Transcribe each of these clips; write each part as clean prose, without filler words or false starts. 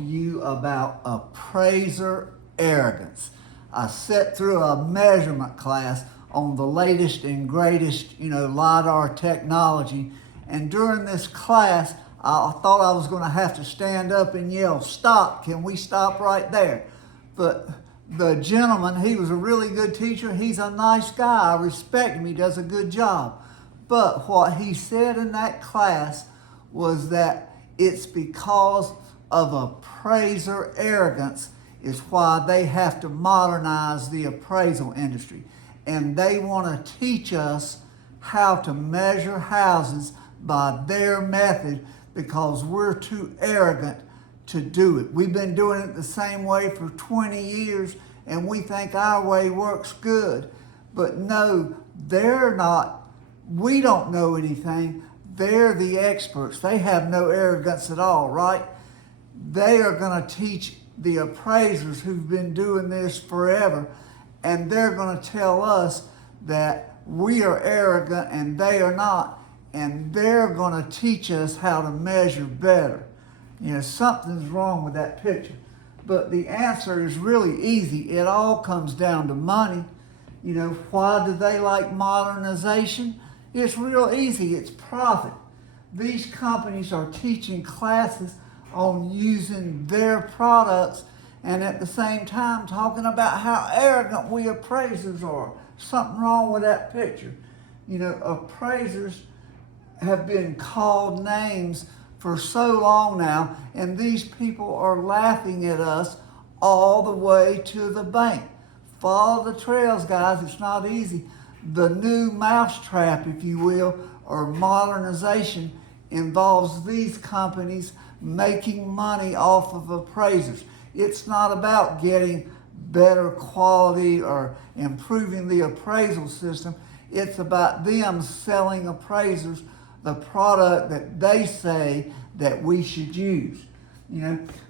to you about appraiser arrogance. I sat through a measurement class on the latest and greatest, LiDAR technology. And during this class, I thought I was going to have to stand up and yell, "Stop, can we stop right there?" But the gentleman, he was a really good teacher. He's a nice guy. I respect him. He does a good job. But what he said in that class was that it's because of appraiser arrogance is why they have to modernize the appraisal industry. And they want to teach us how to measure houses by their method because we're too arrogant to do it. We've been doing it the same way for 20 years and we think our way works good. But no, they're not. We don't know anything. They're the experts. They have no arrogance at all, right? They are going to teach the appraisers who've been doing this forever, and they're going to tell us that we are arrogant and they are not, and they're going to teach us how to measure better. Something's wrong with that picture. But the answer is really easy. It all comes down to money. Why do they like modernization? It's real easy. It's profit. These companies are teaching classes on using their products and at the same time talking about how arrogant we appraisers are. Something wrong with that picture. Appraisers have been called names for so long now, and these people are laughing at us all the way to the bank. Follow the trails, guys. It's not easy. The new mousetrap, if you will, or modernization involves these companies making money off of appraisers. It's not about getting better quality or improving the appraisal system. It's about them selling appraisers the product that they say that we should use.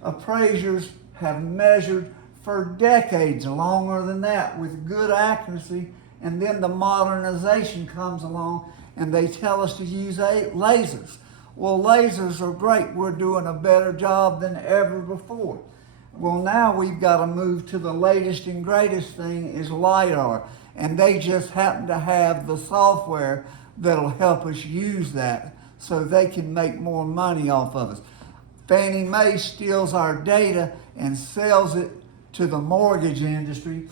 Appraisers have measured for decades, longer than that, with good accuracy, and then the modernization comes along and they tell us to use lasers. Well, lasers are great. We're doing a better job than ever before. Well, now we've got to move to the latest and greatest thing is LiDAR, and they just happen to have the software that'll help us use that so they can make more money off of us. Fannie Mae steals our data and sells it to the mortgage industry,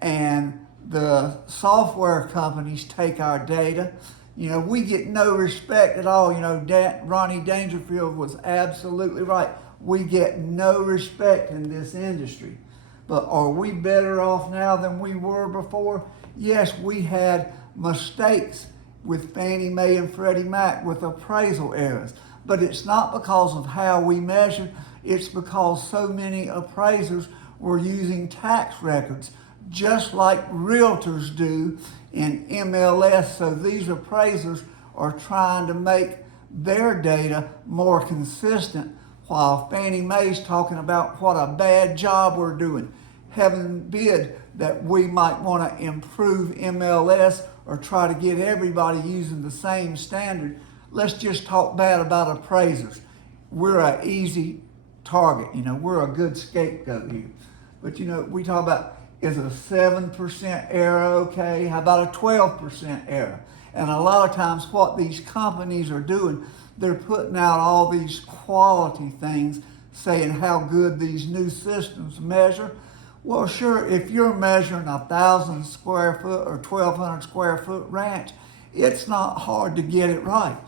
and the software companies take our data. We get no respect at all. Ronnie Dangerfield was absolutely right. We get no respect in this industry. But are we better off now than we were before? Yes, we had mistakes with Fannie Mae and Freddie Mac with appraisal errors. But it's not because of how we measured. It's because so many appraisers were using tax records, just like realtors do in MLS. So these appraisers are trying to make their data more consistent while Fannie Mae's talking about what a bad job we're doing. Heaven forbid that we might want to improve MLS or try to get everybody using the same standard. Let's just talk bad about appraisers. We're an easy target. We're a good scapegoat here. But we talk about, is a 7% error okay? How about a 12% error? And a lot of times what these companies are doing, they're putting out all these quality things saying how good these new systems measure. Well, sure, if you're measuring 1,000 square foot or 1,200 square foot ranch, it's not hard to get it right.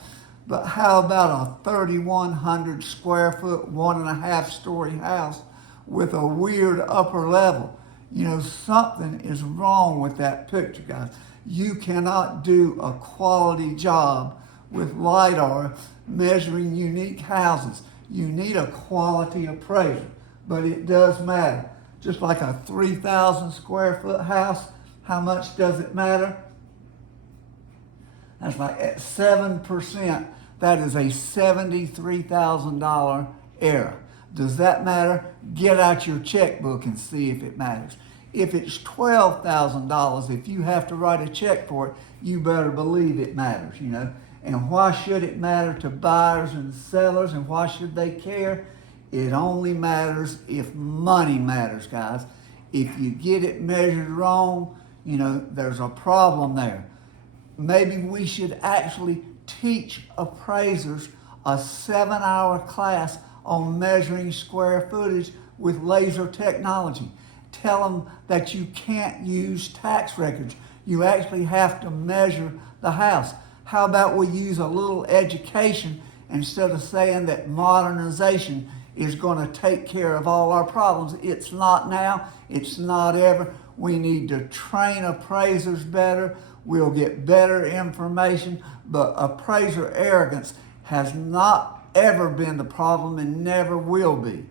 But how about a 3,100 square foot, 1.5 story house with a weird upper level? Something is wrong with that picture, guys. You cannot do a quality job with LiDAR measuring unique houses. You need a quality appraiser, but it does matter. Just like a 3,000 square foot house, how much does it matter? That's like at 7%, that is a $73,000 error. Does that matter? Get out your checkbook and see if it matters. If it's $12,000, if you have to write a check for it, you better believe it matters, And why should it matter to buyers and sellers, and why should they care? It only matters if money matters, guys. If you get it measured wrong, there's a problem there. Maybe we should actually teach appraisers a 7-hour class on measuring square footage with laser technology. Tell them that you can't use tax records. You actually have to measure the house. How about we use a little education instead of saying that modernization is going to take care of all our problems? It's not now. It's not ever. We need to train appraisers better. We'll get better information, but appraiser arrogance has not ever been the problem and never will be.